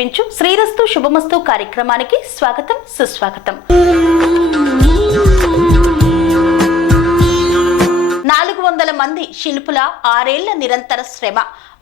సమర్పించు. శ్రీరస్తు శుభమస్తు కార్యక్రమానికి స్వాగతం సుస్వాగతం. మంది శిల్పుల ఆరేళ్ళ నిరంతర శ్రమ.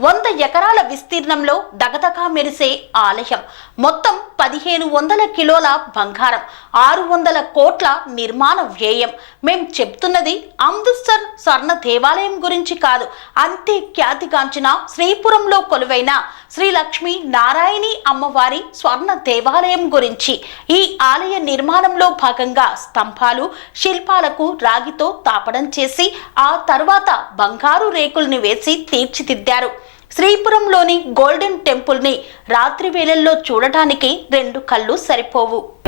వంద ఎకరాల విస్తీర్ణంలో దగదగా మెరిసే ఆలయం. మొత్తం పదిహేను వందల కిలోల బంగారం ఆరు వందల కోట్ల నిర్మాణ వ్యయం. మేం చెప్తున్నది అమృత్సర్ స్వర్ణ దేవాలయం గురించి కాదు. అంతే ఖ్యాతిగాంచిన శ్రీపురంలో కొలువైన శ్రీ లక్ష్మీ నారాయణి అమ్మవారి స్వర్ణ దేవాలయం గురించి. ఈ ఆలయ నిర్మాణంలో భాగంగా స్తంభాలు శిల్పాలకు రాగితో తాపడం చేసి ఆ తర్వాత బంగారు రేకుల్ని వేసి తీర్చిదిద్దారు. శ్రీపురంలోని గోల్డెన్ టెంపుల్ని రాత్రి వేళల్లో చూడటానికి రెండు కళ్ళు సరిపోవు.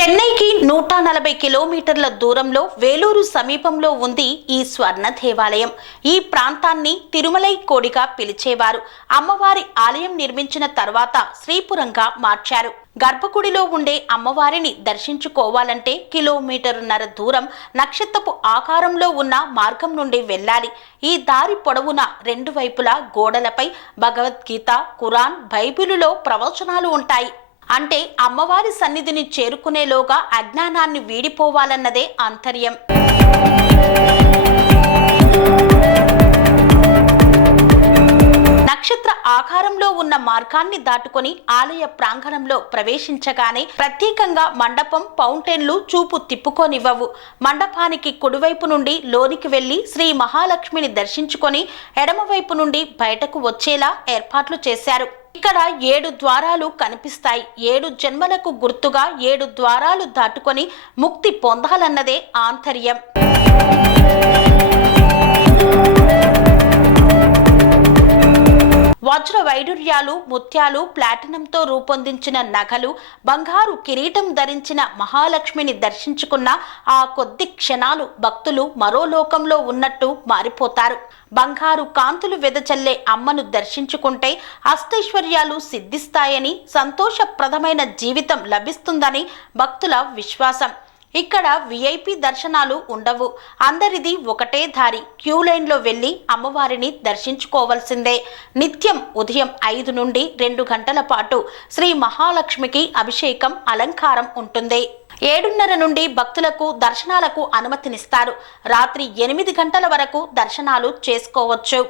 చెన్నైకి నూట నలభై కిలోమీటర్ల దూరంలో వేలూరు సమీపంలో ఉంది ఈ స్వర్ణ దేవాలయం. ఈ ప్రాంతాన్ని తిరుమలై కోడిగా పిలిచేవారు. అమ్మవారి ఆలయం నిర్మించిన తర్వాత శ్రీపురంగా మార్చారు. గర్భగుడిలో ఉండే అమ్మవారిని దర్శించుకోవాలంటే కిలోమీటరున్నర దూరం నక్షత్రపు ఆకారంలో ఉన్న మార్గం నుండి వెళ్ళాలి. ఈ దారి పొడవున రెండు వైపులా గోడలపై భగవద్గీత కురాన్ బైబిలులో ప్రవచనాలు ఉంటాయి. అంటే అమ్మవారి సన్నిధిని చేరుకునేలోగా అజ్ఞానాన్ని వీడిపోవాలన్నదే ఆంతర్యం. నక్షత్ర ఆకారంలో ఉన్న మార్గాన్ని దాటుకొని ఆలయ ప్రాంగణంలో ప్రవేశించగానే ప్రత్యేకంగా మండపం ఫౌంటైన్లు చూపు తిప్పుకోనివ్వవు. మండపానికి కుడివైపు నుండి లోనికి వెళ్ళి శ్రీ మహాలక్ష్మిని దర్శించుకొని ఎడమవైపు నుండి బయటకు వచ్చేలా ఏర్పాట్లు చేశారు. ఇక్కడ ఏడు ద్వారాలు కనిపిస్తాయి. ఏడు జన్మలకు గుర్తుగా ఏడు ద్వారాలు దాటుకొని ముక్తి పొందాలన్నదే ఆంతర్యం. వజ్ర వైడూర్యాలు ముత్యాలు ప్లాటినంతో రూపొందించిన నగలు బంగారు కిరీటం ధరించిన మహాలక్ష్మిని దర్శించుకున్న ఆ కొద్ది క్షణాలు భక్తులు మరో లోకంలో ఉన్నట్టు మారిపోతారు. బంగారు కాంతులు వెదచల్లే అమ్మను దర్శించుకుంటే అష్టైశ్వర్యాలు సిద్ధిస్తాయని సంతోషప్రదమైన జీవితం లభిస్తుందని భక్తుల విశ్వాసం. ఇక్కడ విఐపి దర్శనాలు ఉండవు. అందరిది ఒకటే దారి. క్యూ లైన్లో వెళ్ళి అమ్మవారిని దర్శించుకోవాల్సిందే. నిత్యం ఉదయం ఐదు నుండి రెండు గంటల పాటు శ్రీ మహాలక్ష్మికి అభిషేకం అలంకారం ఉంటుంది. ఏడున్నర నుండి భక్తులకు దర్శనాలకు అనుమతినిస్తారు. రాత్రి ఎనిమిది గంటల వరకు దర్శనాలు చేసుకోవచ్చు.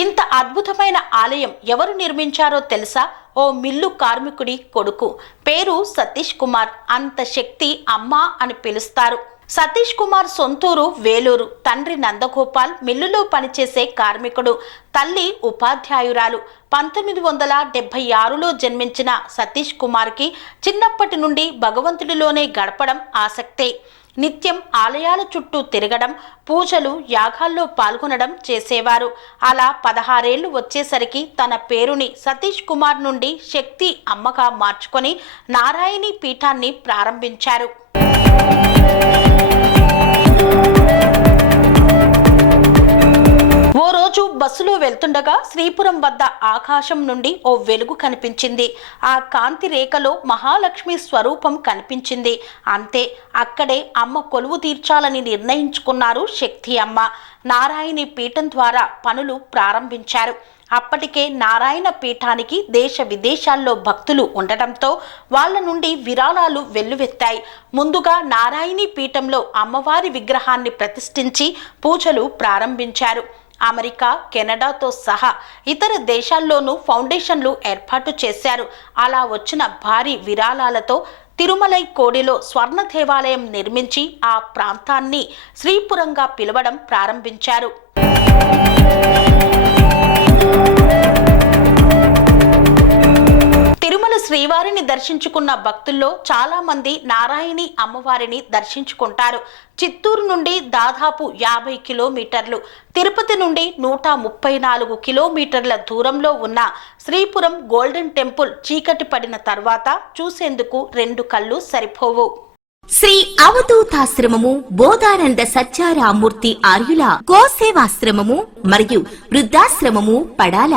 ఇంత అద్భుతమైన ఆలయం ఎవరు నిర్మించారో తెలుసా? ఓ మిల్లు కార్మికుడి కొడుకు. పేరు సతీష్ కుమార్. అంత శక్తి అమ్మ అని పిలుస్తారు. సతీష్ కుమార్ సొంతూరు వేలూరు. తండ్రి నందగోపాల్ మిల్లులో పనిచేసే కార్మికుడు. తల్లి ఉపాధ్యాయురాలు. పంతొమ్మిది వందల డెబ్బై ఆరులో జన్మించిన సతీష్ కుమార్కి చిన్నప్పటి నుండి భగవంతుడిలోనే గడపడం ఆసక్తే. నిత్యం ఆలయాల చుట్టూ తిరగడం పూజలు యాగాల్లో పాల్గొనడం చేసేవారు. అలా పదహారేళ్ళు వచ్చేసరికి తన పేరుని సతీష్ కుమార్ నుండి శక్తి అమ్మగా మార్చుకొని నారాయణి పీఠాన్ని ప్రారంభించారు. ఓ రోజు బస్సులో వెళ్తుండగా శ్రీపురం వద్ద ఆకాశం నుండి ఓ వెలుగు కనిపించింది. ఆ కాంతి రేఖలో మహాలక్ష్మి స్వరూపం కనిపించింది. అంతే అక్కడే అమ్మ కొలువు తీర్చాలని నిర్ణయించుకున్నారు శక్తి అమ్మ. నారాయణి పీఠం ద్వారా పనులు ప్రారంభించారు. అప్పటికే నారాయణ పీఠానికి దేశ విదేశాల్లో భక్తులు ఉండటంతో వాళ్ళ నుండి విరాళాలు వెల్లువెత్తాయి. ముందుగా నారాయణి పీఠంలో అమ్మవారి విగ్రహాన్ని ప్రతిష్ఠించి పూజలు ప్రారంభించారు. అమెరికా కెనడాతో సహా ఇతర దేశాల్లోనూ ఫౌండేషన్లు ఏర్పాటు చేశారు. అలా వచ్చిన భారీ విరాళాలతో తిరుమలై కోడిలో స్వర్ణ దేవాలయం నిర్మించి ఆ ప్రాంతాన్ని శ్రీపురంగా పిలవడం ప్రారంభించారు. శ్రీవారిని దర్శించుకున్న భక్తుల్లో చాలా మంది నారాయణి అమ్మవారిని దర్శించుకుంటారు. చిత్తూరు నుండి దాదాపు యాభై కిలోమీటర్లు తిరుపతి నుండి నూట ముప్పై నాలుగు కిలోమీటర్ల దూరంలో ఉన్న శ్రీపురం గోల్డెన్ టెంపుల్ చీకటి పడిన తర్వాత చూసేందుకు రెండు కళ్ళు సరిపోవు. శ్రీ అవధూతాశ్రమము బోధానంద సత్యారామూర్తి ఆర్యుల గోసేవాశ్రమము మరియు వృద్ధాశ్రమము పడాల.